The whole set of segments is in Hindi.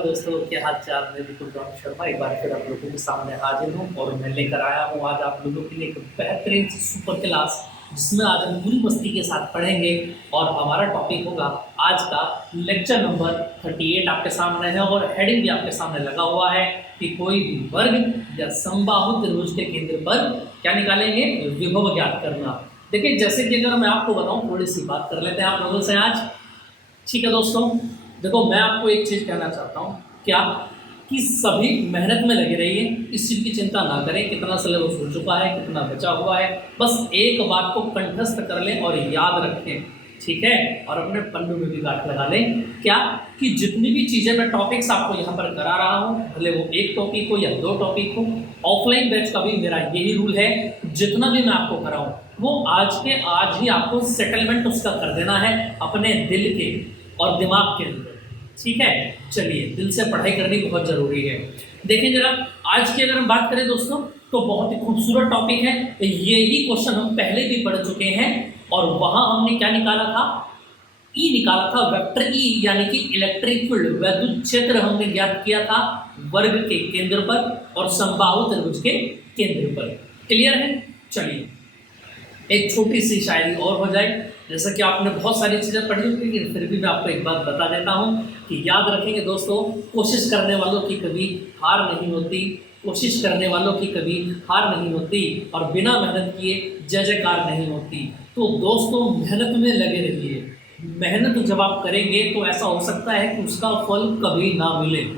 नमस्कार दोस्तों, क्या हाल चाल। मैं बिल्कुल राम शर्मा एक बार फिर आप लोगों के सामने हाजिर हूँ और मैं लेकर आया हूँ आज आप लोगों के लिए एक बेहतरीन सी सुपर क्लास, जिसमें आज हम पूरी मस्ती के साथ पढ़ेंगे। और हमारा टॉपिक होगा आज का लेक्चर नंबर 38 आपके सामने है और हेडिंग भी आपके सामने लगा हुआ है कि कोई भी वर्ग या समबाहु त्रिभुज के केंद्र पर क्या निकालेंगे, विभव ज्ञात करना। देखिए, जैसे कि अगर मैं आपको बताऊं, थोड़ी सी बात कर लेते हैं आप लोगों से आज। ठीक है दोस्तों, देखो मैं आपको एक चीज़ कहना चाहता हूँ, क्या कि सभी मेहनत में लगे रहिए, इस चीज़ की चिंता ना करें कितना सिलेबस हो चुका है, कितना बचा हुआ है। बस एक बात को कंठस्थ कर लें और याद रखें, ठीक है। और अपने पन्नों में भी गांठ लगा लें, क्या कि जितनी भी चीज़ें मैं टॉपिक्स आपको यहाँ पर करा रहा हूँ, भले वो एक टॉपिक हो या दो टॉपिक हो, ऑफलाइन बैच का भी मेरा यही रूल है, जितना भी मैं आपको कराऊँ वो आज के आज ही आपको सेटलमेंट उसका कर देना है अपने दिल के और दिमाग के अंदर, ठीक है। चलिए, दिल से पढ़ाई करनी बहुत ज़रूरी है। देखें जरा, आज की अगर हम बात करें दोस्तों, तो बहुत ही खूबसूरत टॉपिक है। यही क्वेश्चन हम पहले भी पढ़ चुके हैं और वहाँ हमने क्या निकाला था, ई निकाला था, वेक्टर ई यानी कि इलेक्ट्रिक फील्ड, वैद्युत क्षेत्र हमने ज्ञात किया था वर्ग के केंद्र पर और समबाहु त्रिभुज के केंद्र पर। क्लियर है। चलिए, एक छोटी सी शायरी और हो जाए। जैसा कि आपने बहुत सारी चीज़ें पढ़ी होगी, लेकिन फिर भी मैं आपको एक बात बता देता हूँ कि याद रखेंगे दोस्तों, कोशिश करने वालों की कभी हार नहीं होती, कोशिश करने वालों की कभी हार नहीं होती और बिना मेहनत किए जय जयकार नहीं होती। तो दोस्तों, मेहनत में लगे रहिए। मेहनत जब आप करेंगे तो ऐसा हो सकता है कि उसका फल कभी ना मिले,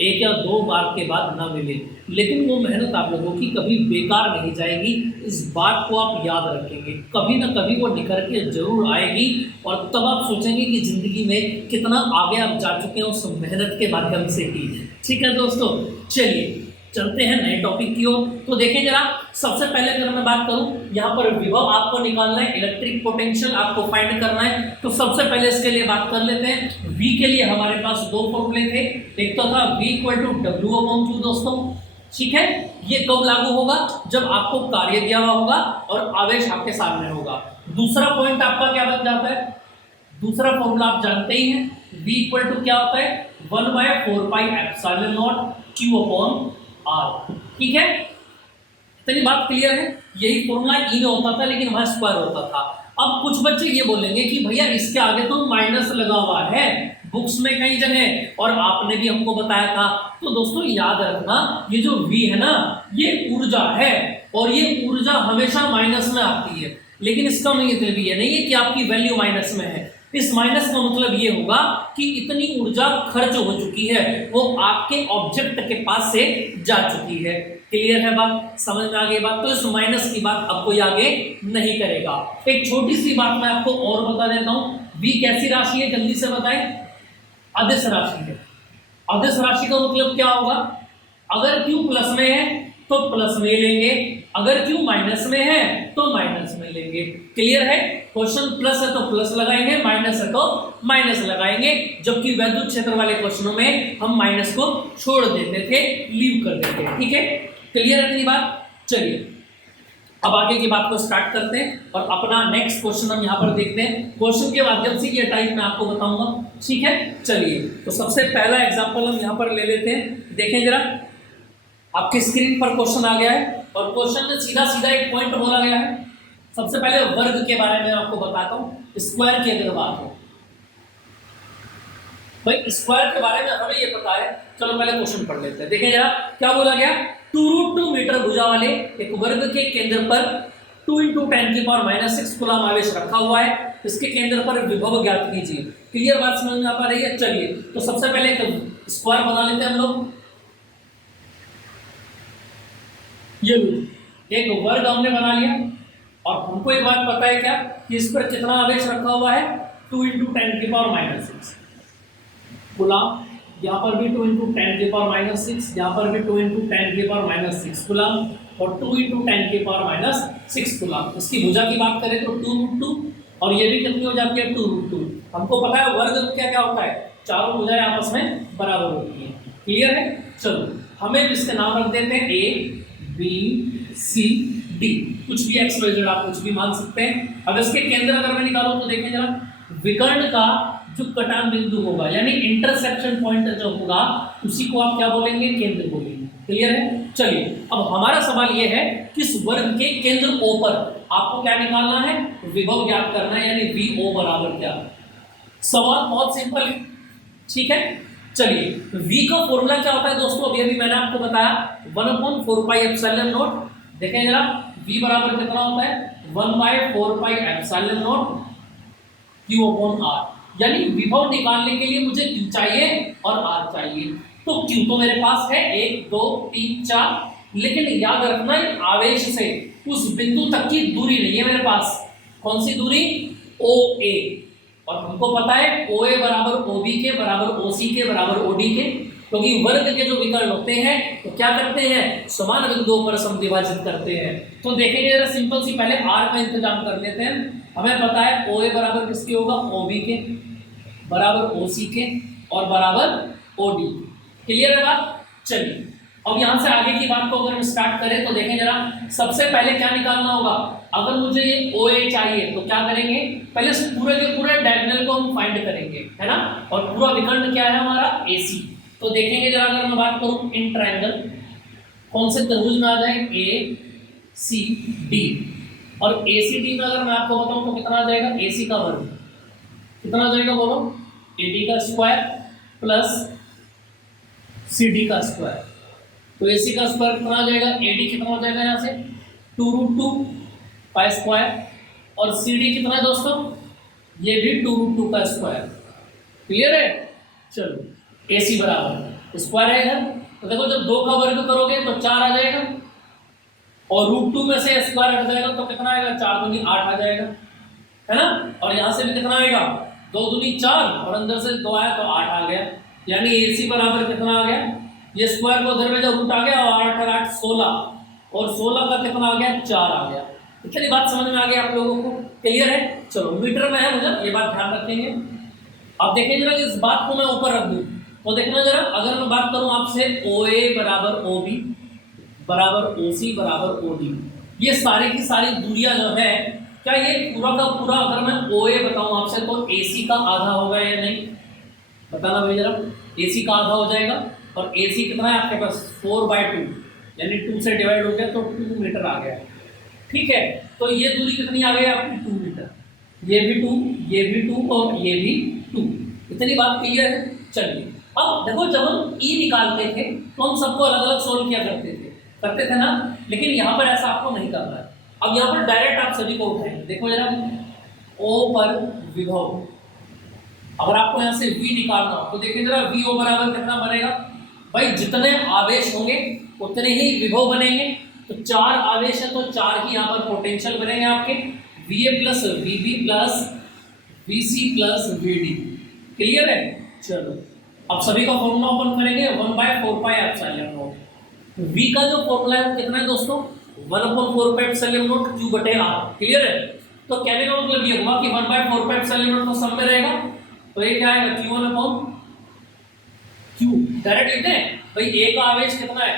एक या दो बार के बाद ना मिले, लेकिन वो मेहनत आप लोगों की कभी बेकार नहीं जाएगी। इस बात को आप याद रखेंगे, कभी ना कभी वो निखर के जरूर आएगी और तब आप सोचेंगे कि ज़िंदगी में कितना आगे आप जा चुके हैं उस मेहनत के माध्यम से ही। ठीक है दोस्तों, चलिए चलते हैं नए टॉपिक की ओर। तो देखें जरा, सबसे पहले अगर मैं बात करूं, यहाँ पर विभव आपको निकालना है, इलेक्ट्रिक पोटेंशियल आपको फाइंड करना है। तो सबसे पहले इसके लिए बात कर लेते हैं। V के लिए हमारे पास दो फॉर्मूले थे, एक तो था V = W/Q दोस्तों, ठीक है। ये कब लागू होगा, जब आपको कार्य दिया हुआ होगा और आवेश आपके सामने होगा। दूसरा पॉइंट आपका क्या बन जाता है, दूसरा फॉर्मूला आप जानते ही हैं, V = क्या होता है, 1/4πε0 Q/R, ठीक है। इतनी बात क्लियर है। यही फॉर्मूला ई में होता था, लेकिन वहां स्क्वायर होता था। अब कुछ बच्चे ये बोलेंगे कि भैया इसके आगे तो माइनस लगा हुआ है बुक्स में कई जगह, और आपने भी हमको बताया था। तो दोस्तों याद रखना, ये जो V है ना, ये ऊर्जा है और ये ऊर्जा हमेशा माइनस में आती है। लेकिन इसका मतलब ये नहीं है कि आपकी वैल्यू माइनस में है। इस माइनस का मतलब ये होगा कि इतनी ऊर्जा खर्च हो चुकी है, वो आपके ऑब्जेक्ट के पास से जा चुकी है। क्लियर है बात, समझ में आ गई बात। तो इस माइनस की बात अब कोई आगे नहीं करेगा। एक छोटी सी बात मैं आपको और बता देता हूं, V कैसी राशि है, जल्दी से बताएं, अदिश राशि है। अदिश राशि का मतलब क्या होगा, अगर Q प्लस में है तो प्लस में लेंगे, अगर Q माइनस में है तो माइनस में लेंगे। क्लियर है। क्वेश्चन प्लस है तो प्लस लगाएंगे, माइनस है तो माइनस लगाएंगे, जबकि वैद्युत क्षेत्र वाले क्वेश्चनों में हम माइनस को छोड़ देते थे, लीव कर देते थे। ठीक है, क्लियर है मेरी बात। चलिए अब आगे की बात को स्टार्ट करते हैं और अपना नेक्स्ट क्वेश्चन हम यहाँ पर देखते हैं। क्वेश्चन के माध्यम से ये टाइप मैं आपको बताऊंगा, ठीक है। चलिए, तो सबसे पहला एग्जांपल हम यहाँ पर ले लेते हैं। देखें जरा, आपकी स्क्रीन पर क्वेश्चन आ गया है और क्वेश्चन में सीधा सीधा एक पॉइंट बोला गया है। सबसे पहले वर्ग के बारे में आपको बताता हूँ। स्क्वायर की अगर बात हो, भाई स्क्वायर के बारे में हमें ये पता है। चलो पहले क्वेश्चन पढ़ लेते हैं। देखें जरा, क्या बोला गया, 2√2 मीटर भुजा वाले एक वर्ग के केंद्र पर 2 × 10⁻⁻6 कूलम आवेश रखा हुआ है। इसके केंद्र पर विभव ज्ञात कीजिए। क्लियर बात समझ में आ पा रही है। चलिए, तो सबसे पहले एक स्क्वायर बना लेते हैं हम लोग। ये एक वर्ग हमने बना लिया और हमको एक बात पता है क्या, कि इस पर कितना आवेश रखा हुआ है, 2 × 10⁻⁻6 कूलम। यहाँ पर भी 2 × 10⁻⁻6, यहाँ पर भी 2 × 10⁻⁻6 कूलम और 2 × 10⁻⁻6 कूलम। इसकी भुजा की बात करें तो 2√2 और ये भी कितनी हो जाती है, 2√2। हमको पता है वर्ग क्या क्या होता है, चारों भुजाएं आपस में बराबर होती हैं। क्लियर है। चलो, हमें इसके नाम रख देते हैं ABCD, कुछ भी XYZ आप कुछ भी मान सकते हैं। अब इसके केंद्र अगर मैं निकालूं तो देखें जरा, विकर्ण का जो कटान बिंदु होगा यानी इंटरसेक्शन पॉइंट जो होगा उसी को आप क्या बोलेंगे, केंद्र बोलेंगे। क्लियर है। चलिए अब हमारा सवाल यह है किस वर्ग के केंद्र O पर आपको क्या निकालना है, विभव ज्ञात करना है, यानी VO बराबर क्या। सवाल बहुत सिंपल है, ठीक है। चलिए V का फॉर्मूला क्या होता है दोस्तों, अभी मैंने आपको बताया 1/4πε0। देखें जरा V बराबर कितना होता है, 1/4πε0 Q/R। यानी विभव निकालने के लिए मुझे Q चाहिए और R चाहिए। तो Q तो मेरे पास है 1 2 3 4, लेकिन याद रखना आवेश से उस बिंदु तक की दूरी नहीं है मेरे पास। कौन सी दूरी, OA। और हमको पता है OA बराबर OB के बराबर OC के बराबर OD के, क्योंकि वर्ग के जो विकर्ण होते हैं तो क्या करते हैं, समान बिंदुओं पर समद्विभाजित करते हैं। तो देखेंगे जरा सिंपल सी, पहले R का इंतजाम कर लेते हैं। हमें पता है OA बराबर किसके होगा, OB के बराबर OC के और बराबर OD। क्लियर है बात। चलिए अब यहाँ से आगे की बात को अगर हम स्टार्ट करें तो देखें जरा, सबसे पहले क्या निकालना होगा। अगर मुझे ये OA चाहिए तो क्या करेंगे, पहले पूरे के पूरे डायगोनल को हम फाइंड करेंगे, है ना। और पूरा विकर्ण क्या है हमारा, AC। तो देखेंगे जरा, अगर मैं बात करूं इन ट्रायंगल, कौन से त्रिभुज में आ जाए, ACD। और ACD में अगर मैं आपको बताऊं तो कितना आ जाएगा, AC का वर्ग कितना आ जाएगा बोलो, AD का स्क्वायर प्लस CD का स्क्वायर। तो AC का स्क्वायर कितना आ जाएगा, AD कितना हो जाएगा यहाँ से 2√2 पाई स्क्वायर, और CD कितना है दोस्तों, ये भी 2√2 का स्क्वायर। क्लियर है। चलो AC बराबर स्क्वायर है इधर, तो देखो जब 2 का वर्ग करोगे तो 4 आ जाएगा, और √2 में से स्क्वायर हट जाएगा तो कितना आएगा, 4 दूनी 8 आ जाएगा, है ना। और यहाँ से भी कितना आएगा, 2 दूनी 4 और अंदर से 2 आया तो 8 आ गया। यानी AC बराबर कितना आ गया, ये स्क्वायर को उधर में जब रूट आ गया और 8 और 8 16, और 16 का कितना आ गया, 4 आ गया। इतनी बात समझ में आ गई आप लोगों को। क्लियर है। चलो मीटर में है, मुझे ये बात ध्यान रखेंगे। अब देखें जरा, इस बात को मैं ऊपर रख दूं तो देखना जरा, अगर मैं बात करूं आपसे OA बराबर OB बराबर OC बराबर OD, ये सारी की सारी दूरियां जो है, क्या ये पूरा का पूरा अगर मैं OA बताऊं आपसे तो AC का आधा होगा या नहीं, बताना भाई जरा। AC का आधा हो जाएगा, और AC कितना है आपके पास 4/2, यानी 2 से डिवाइड हो गया तो 2 मीटर आ गया। ठीक है। तो ये दूरी कितनी आ गई आपकी, 2 मीटर। ये भी 2, ये भी 2 और ये भी 2। इतनी बात क्लियर है। चलिए अब देखो, जब हम E निकालते थे तो हम सबको अलग अलग सोल्व किया करते थे ना, लेकिन यहाँ पर ऐसा आपको नहीं करना है। अब यहाँ पर डायरेक्ट आप सभी को उठाएंगे। देखो जरा, O पर विभव, अगर आपको यहाँ से V निकालना हो तो देखिए जरा, VO बराबर कितना बनेगा भाई, जितने आवेश होंगे उतने ही विभव बनेंगे। तो 4 आवेश है तो 4 ही यहाँ पर पोटेंशियल बनेंगे आपके, VA plus VB plus VC plus VD। Clear है। चलो अब सभी का फॉर्मूला ओपन करेंगे, 1/4πε0। V का जो फॉर्मूला है कितना है दोस्तों, 1/4πε0 Q/R। क्लियर है। तो कहने का मतलब ये हुआ कि 1/4πε0 तो सब में रहेगा, तो ये क्या आएगा, Q डायरेक्ट लिखते हैं भाई। A का आवेश कितना है,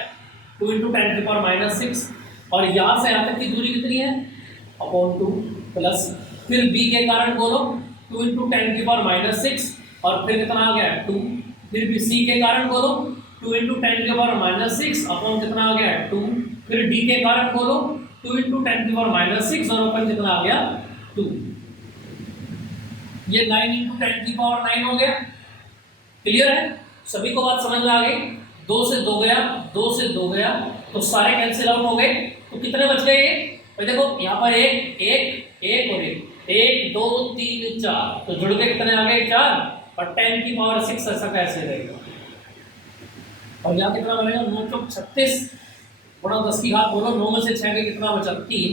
2 × 10⁻⁶, और यहाँ से यहाँ तक की दूरी कितनी है, /2 प्लस, फिर B के कारण बोलो 2 × 10⁻⁶, और फिर कितना आ गया 2, फिर भी C के कारण बोलो 2 × 10⁻⁶, अपॉन कितना आ गया 2, फिर D के कारण बोलो 2 × 10⁻�6, और अपन कितना आ गया 2। ये 9 × 10⁹ हो गया। क्लियर है। सभी को बात समझ में आ गई। 2 से 2 गया, 2 से 2 गया, तो सारे कैंसिल आउट हो गए। तो कितने बच गए, ये देखो यहाँ पर 1 1 1 और 1 2 3 4, तो जुड़ के कितने आ गए 4, और 10⁻⁶ ऐसा कैसे रहेगा। और यहाँ कितना बनेगा, 9 × 36 गुणा 10⁻, बोलो 9 में से 6 के कितना बचा 3,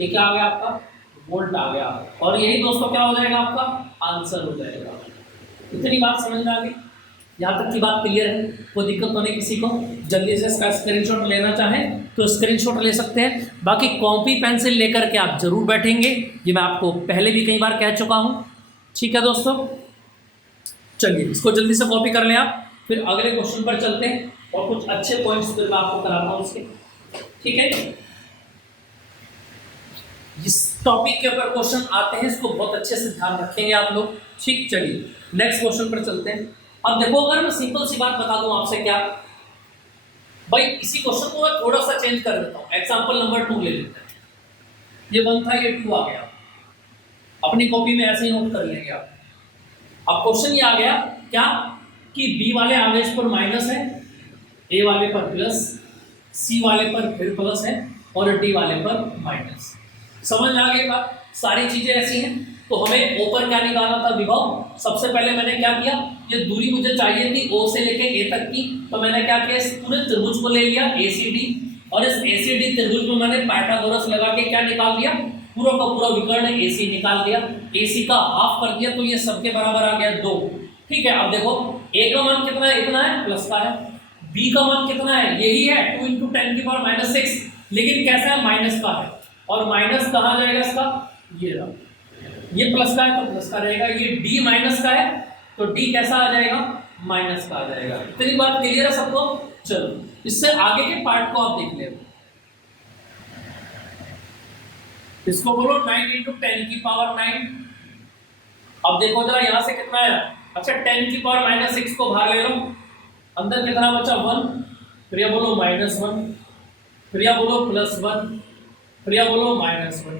ये क्या आ गया आपका, वोल्ट आ गया। और यही दोस्तों क्या हो जाएगा, आपका आंसर हो जाएगा। इतनी बात समझ में आ गई। यहाँ तक की बात क्लियर है। कोई दिक्कत तो नहीं किसी को, जल्दी से इसका स्क्रीनशॉट लेना चाहें तो स्क्रीनशॉट ले सकते हैं। बाकी कॉपी पेंसिल लेकर के आप जरूर बैठेंगे, ये मैं आपको पहले भी कई बार कह चुका हूँ। ठीक है दोस्तों, चलिए इसको जल्दी से कॉपी कर लें आप, फिर अगले क्वेश्चन पर चलते हैं और कुछ अच्छे पॉइंट्स फिर मैं आपको कराता हूँ उसके। ठीक है, जिस टॉपिक के ऊपर क्वेश्चन आते हैं इसको बहुत अच्छे से ध्यान रखेंगे आप लोग। ठीक, चलिए नेक्स्ट क्वेश्चन पर चलते हैं। अब देखो अगर मैं सिंपल सी बात बता दूं आपसे, क्या भाई इसी क्वेश्चन को मैं थोड़ा सा चेंज कर देता हूं, एग्जांपल नंबर 2 ले लेते हैं। ये 1 था, ये 2 आ गया, अपनी कॉपी में ऐसे ही नोट कर लेंगे आप। अब क्वेश्चन ये आ गया क्या कि बी वाले आवेश पर माइनस है, ए वाले पर प्लस, सी वाले पर फिर प्लस है और डी वाले पर माइनस। समझ में आ गई बात? सारी चीजें ऐसी हैं। तो हमें ओ पर क्या निकालना था, विभव। सबसे पहले मैंने क्या किया, ये दूरी मुझे चाहिए थी ओ से लेके ए तक की, तो मैंने क्या किया, इस पूरे त्रिभुज को ले लिया एसीडी, और इस एसीडी त्रिभुज में मैंने पाइथागोरस लगा के क्या निकाल दिया, पूरा का पूरा विकर्ण एसी निकाल दिया, एसी का हाफ कर दिया, तो ये सबके बराबर आ गया 2। ठीक है, अब देखो ए का मान कितना है, इतना है, प्लस का है। बी का मान कितना है, यही है 2 × 10⁻⁻⁶, लेकिन कैसा है, माइनस का है। और माइनस कहाँ जाएगा इसका, ये रहा, ये प्लस का है तो प्लस का रहेगा, ये डी माइनस का है तो डी कैसा आ जाएगा, माइनस का आ जाएगा। इतनी बात क्लियर है सबको? चलो इससे आगे के पार्ट को आप देख ले, इसको बोलो 9 × 10⁻⁹। अब देखो जरा यहां से कितना है, अच्छा 10⁻⁻⁶ को बाहर ले लो, अंदर कितना बचा 1, फिर या बोलो -1, फिर या बोलो +1, फिर या बोलो -1।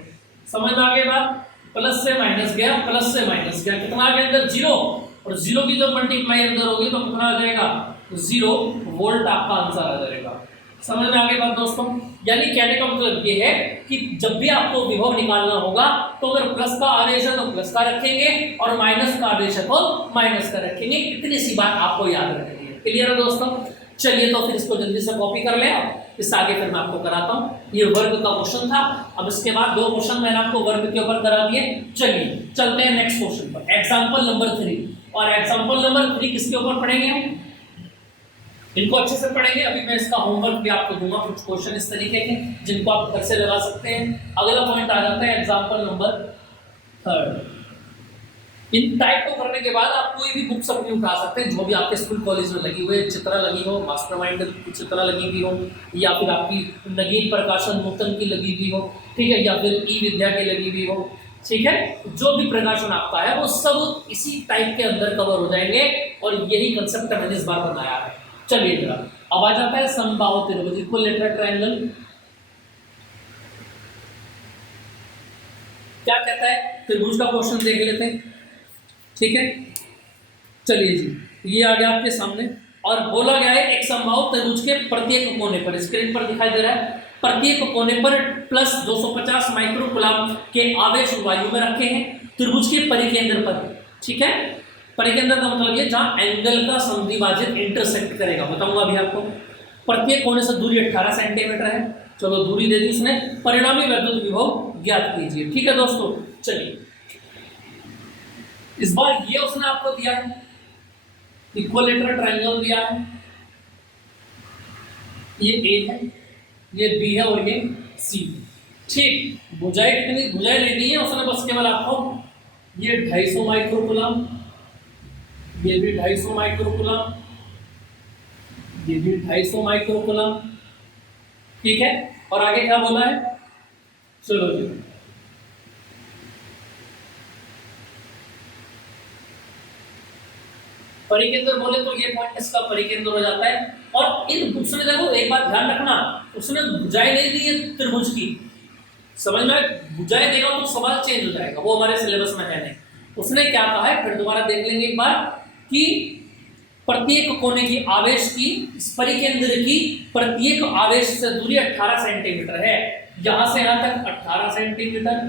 समझ में आ गई बात? प्लस से माइनस गया, प्लस से माइनस गया, कितना आ गया अंदर 0, और 0 की जब मल्टीप्लाई अंदर होगी तो कितना आ जाएगा 0 वोल्ट आपका आंसर आ जाएगा। समझ में आ गई बात दोस्तों? यानी कहने का मतलब ये है कि जब भी आपको विभव निकालना होगा तो अगर प्लस का आवेश है तो प्लस का रखेंगे और माइनस का आवेश है तो माइनस का रखेंगे। इतनी सी बात आपको याद रखनी है। क्लियर है दोस्तों? चलिए तो फिर इसको जल्दी से कॉपी कर ले, इससे आगे फिर मैं आपको कराता हूँ। ये वर्ग का क्वेश्चन था, अब इसके बाद 2 क्वेश्चन मैंने आपको वर्ग के ऊपर करा दिए। चलिए चलते हैं नेक्स्ट क्वेश्चन पर, एग्जांपल नंबर 3। और एग्जांपल नंबर 3 किसके ऊपर पढ़ेंगे हम, इनको अच्छे से पढ़ेंगे। अभी मैं इसका होमवर्क भी आपको दूंगा, कुछ क्वेश्चन इस तरीके के जिनको आप घर से लगा सकते हैं। अगला पॉइंट आ जाता है एग्जांपल नंबर 3। इन टाइप को करने के बाद आप कोई भी बुक्स अपनी उठा सकते हैं, जो भी आपके स्कूल कॉलेज में लगी हुई है, चित्रा लगी हो, मास्टरमाइंड की चित्रा लगी हुई हो, या फिर आपकी नगीन प्रकाशन नूतन की लगी हुई हो, ठीक है, या फिर ई विद्या की लगी हुई हो, ठीक है, जो भी प्रकाशन आपका है वो सब इसी टाइप के अंदर कवर हो जाएंगे। और यही कंसेप्ट मैंने इस बार बनाया है। चलिए जरा अब आ जाता है समबाहु त्रिभुज, इक्विलैटरल ट्रायंगल क्या कहता है, त्रिभुज का क्वेश्चन देख लेते हैं। ठीक है, चलिए जी, ये आ गया आपके सामने और बोला गया है एक समबाहु त्रिभुज के प्रत्येक कोने पर, स्क्रीन पर दिखाई दे रहा है, प्रत्येक कोने पर प्लस 250 माइक्रोकूलम के आवेश वायु में रखे हैं त्रिभुज के परिकेंद्र पर। ठीक है, परिकेंद्र का मतलब ये जहां एंगल का समद्विभाजक इंटरसेक्ट करेगा, बताऊंगा अभी आपको। प्रत्येक कोने से दूरी 18 सेंटीमीटर है। चलो दूरी दे दी उसने, परिणामी वैद्युत विभव ज्ञात कीजिए। ठीक है दोस्तों, चलिए इस बार ये उसने आपको दिया है, इक्विलैटरल ट्रायंगल दिया है, ये ए है, ये बी है और ये सी। ठीक, भुजाएं कितनी, भुजाएं लेनी है उसने बस केवल आपको, ये 250 माइक्रोकूलम, ये भी 250 माइक्रोकूलम, ये भी 250 माइक्रोकूलम। ठीक है, और आगे क्या बोला है, चलो जी परिकेंद्र बोले तो ये पॉइंट इसका परिकेंद्र हो जाता है। और इन उसने देखो एक बात ध्यान रखना, उसने भुजाएं नहीं दी है त्रिभुज की, समझ में, भुजाएं देगा तो सवाल चेंज हो जाएगा, वो हमारे सिलेबस में है नहीं। उसने क्या कहा है, फिर दोबारा देख लेंगे एक बार, कि प्रत्येक कोने की आवेश की, इस परिकेंद्र की प्रत्येक आवेश से दूरी 18 सेंटीमीटर है। यहां से यहां तक 18 सेंटीमीटर,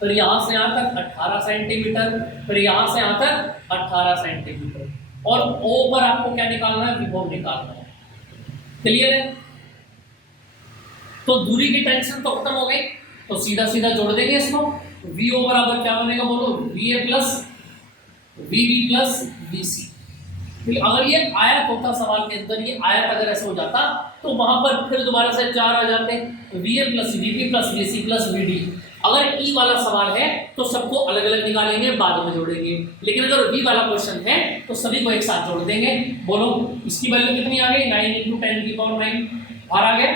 फिर यहां से यहां तक 18 सेंटीमीटर, फिर यहां से यहां तक 18 सेंटीमीटर। और ओ पर आपको क्या निकालना है, विभव निकालना है। क्लियर है? तो दूरी की टेंशन तो खत्म हो गई, तो सीधा सीधा जोड़ देंगे इसको। वी ओ बराबर क्या बनेगा, बोलो, V A plus V B plus V C. अगर ये आयत होता सवाल के अंदर, ये आयत अगर ऐसे हो जाता तो वहां पर फिर दोबारा से 4 आ जाते, V A plus V B plus V C plus V D. अगर ई वाला सवाल है तो सबको अलग अलग निकालेंगे, बाद में जोड़ेंगे। लेकिन अगर वी वाला क्वेश्चन है तो सभी को एक साथ जोड़ देंगे। बोलो इसकी वैल्यू कितनी आ गई, 9 × 10⁹ बाहर आ गया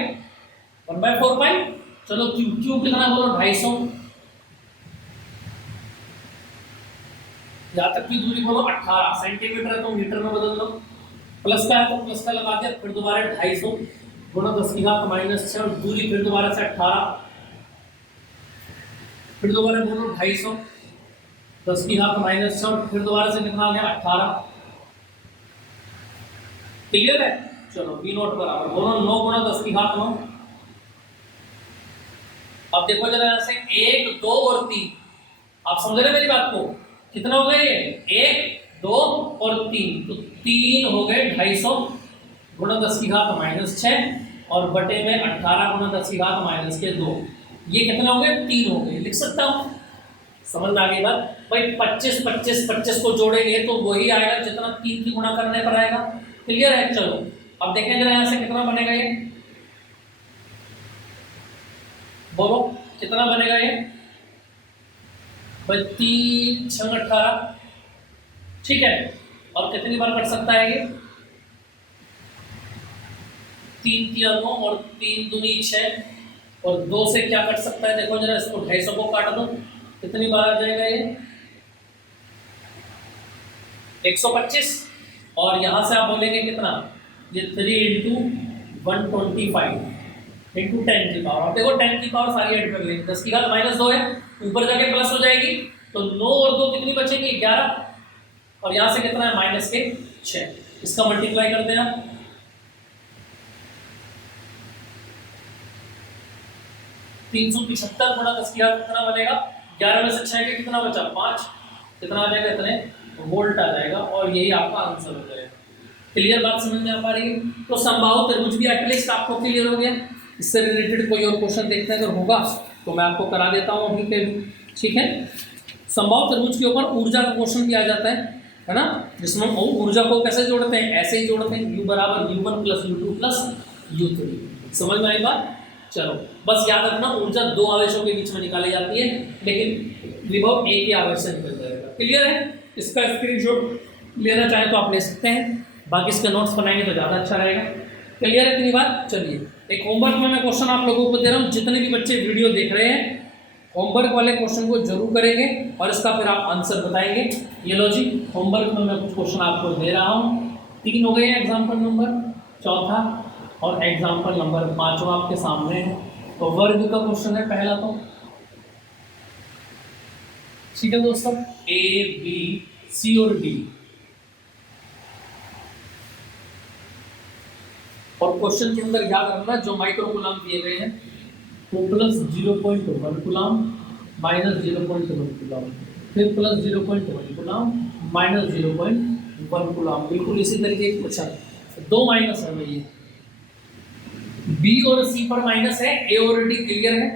1/4 पाई। चलो क्यू कितना बोलो, 250। यहाँ तक की दूरी बोलो 18 सेंटीमीटर है तो मीटर में बदल दो, प्लस का है तो प्लस का लगा दिया, फिर दोबारा 250 गुणा 10⁻⁻6 और दूरी फिर दोबारा से 18, फिर दोबारा बोलो 250 10⁻⁻6 और फिर दोबारा से कितना आ गया 18। क्लियर है? चलो V नोट बराबर बोलो 9 गुणा 10⁻9। अब देखो जरा यहाँ से 1 2 और 3, आप समझ रहे मेरी बात को? कितना हो गए ये 1 2 और 3, तो 3 हो गए 250 गुणा 10⁻⁻6 और बटे में 18 गुणा 10⁻⁻2। ये कितना हो गए 3 हो गए, लिख सकता हूँ। समझ में आ गई बात भाई? 25 25 25 को जोड़ेंगे तो वही आएगा जितना 3 की गुणा करने पर आएगा। क्लियर है? चलो अब देखें जरा यहाँ से कितना बनेगा ये, बोलो कितना बनेगा ये? 3 6 18, ठीक है। और कितनी बार कट सकता है ये? 3 3 9 और 3 दूनी 6 और 2 से क्या कट सकता है? देखो जरा इसको 250 को काट दो, कितनी बार आ जाएगा ये? 125। और यहाँ से आप बोलेंगे कितना? ये 3 × 125 इंटू 10 की पावर। अब देखो 10 की पावर सारी ऐड कर लेंगे, 10⁻⁻2 है, ऊपर जाके प्लस हो जाएगी तो 9 और 2 कितनी बचेंगी? 11। और यहाँ से कितना है? -6। इसका मल्टीप्लाई करते हैं आप, 375 गुणा 10⁻, कितना बनेगा? 11 में से 6 के कितना बचा? 5। कितना आ जाएगा? इतने वोल्ट आ जाएगा और यही आपका आंसर हो जाएगा। क्लियर बात समझ में आ पा रही है? तो समबाहु त्रिभुज भी एटलीस्ट आपको क्लियर हो गया। इससे रिलेटेड कोई और क्वेश्चन देखते हैं, अगर होगा तो मैं आपको करा देता हूँ अभी के भी, ठीक है। समबाहु त्रिभुज के ऊपर ऊर्जा का क्वेश्चन भी आ जाता है ना, जिसमें ऊर्जा को कैसे जोड़ते हैं? ऐसे ही जोड़ते हैं, U बराबर U1 + U2 + U3। समझ में आई बात? चलो बस याद रखना, ऊर्जा 2 आवेशों के बीच में निकाली जाती है, लेकिन विभव एक ही आवेश से निकल जाएगा। क्लियर है? इसका स्क्रीनशॉट लेना चाहे तो आप ले सकते हैं, बाकी इसके नोट्स बनाएंगे तो ज़्यादा अच्छा रहेगा। क्लियर है इतनी बात? चलिए एक होमवर्क में मैं क्वेश्चन आप लोगों को दे रहा हूँ, जितने भी बच्चे वीडियो देख रहे हैं होमवर्क वाले क्वेश्चन को जरूर करेंगे और इसका फिर आप आंसर बताएंगे। ये लो जी, होमवर्क में मैं कुछ क्वेश्चन आपको दे रहा हूँ, 3 हो गए हैं, एग्जाम्पल नंबर 4 और एग्जाम्पल नंबर 5 आपके सामने है। तो वर्ग का क्वेश्चन है पहला, तो ठीक है दोस्तों, A B C और D। और क्वेश्चन के अंदर याद रखना जो माइक्रो कूलम दिए गए हैं तो +0.1 कूलम -0.1 कूलम, फिर +0.1 कूलम -0.1 कूलम, बिल्कुल इसी तरीके की क्वेश्चन। 2 माइनस है भैया, B और C पर माइनस है, A और D क्लियर है,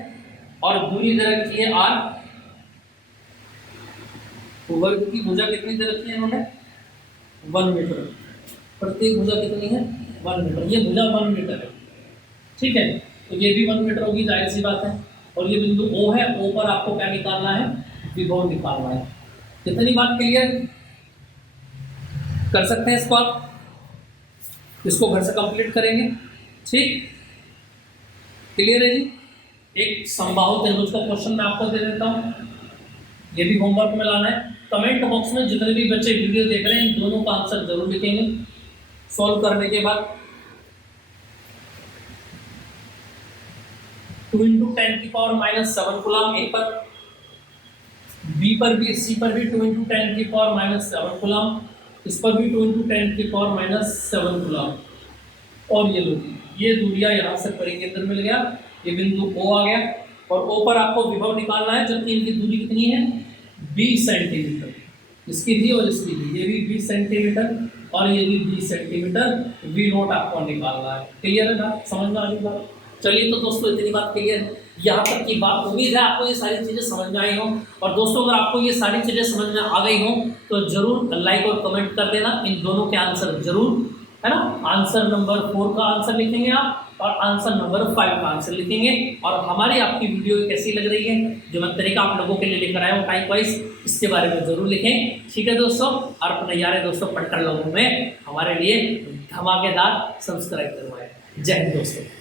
और दूरी दे रखी है R। तो वर्ग की भुजा कितनी दे रखी है इन्होंने? 1 मीटर। प्रत्येक भुजा कितनी है? 1 मीटर। ये भुजा 1 मीटर है, ठीक है, तो ये भी 1 मीटर होगी, जाहिर सी बात है। और ये बिंदु O है, O पर आपको क्या निकालना है? विभव निकालना है। कितनी बात क्लियर कर सकते हैं इसको आप? इसको घर से कंप्लीट करेंगे, ठीक, क्लियर है जी। एक समबाहु त्रिभुज का क्वेश्चन मैं आपको दे देता हूँ, ये भी होमवर्क में लाना है। कमेंट बॉक्स में जितने भी बच्चे वीडियो देख रहे हैं इन दोनों का आंसर जरूर लिखेंगे सॉल्व करने के बाद। 2 × 10⁻⁻7 कूलम A पर, B पर भी, C पर भी 2 × 10⁻⁻7 कूलम, इस पर भी 2 × 10⁻⁻7 कूलम। और ये लो, ये दूरियां यहाँ से परिकेंद्र मिल गया, ये बिंदु O आ गया, और O पर आपको विभव निकालना है, जबकि इनकी दूरी कितनी है? 20 सेंटीमीटर, इसकी भी और इसकी भी, ये भी 20 सेंटीमीटर और ये भी 20 सेंटीमीटर। V नोट आपको निकालना है। क्लियर है ना? समझ में आ गई बात? चलिए तो दोस्तों इतनी बात क्लियर है, यहाँ तक की बात। उम्मीद है आपको ये सारी चीज़ें समझ में आई हो। और दोस्तों अगर आपको ये सारी चीज़ें समझ में आ गई हो तो जरूर लाइक और कमेंट कर देना, इन दोनों के आंसर जरूर, है ना। आंसर नंबर 4 का आंसर लिखेंगे आप और आंसर नंबर 5 का आंसर लिखेंगे। और हमारी आपकी वीडियो कैसी लग रही है, जो मैं तरीका आप लोगों के लिए लेकर आया हूँ टाइम वाइज, इसके बारे में जरूर लिखें, ठीक है दोस्तों। और अपने यारे दोस्तों पढ़कर लोगों में हमारे लिए धमाकेदार सब्सक्राइब करवाएं। जय हिंद दोस्तों।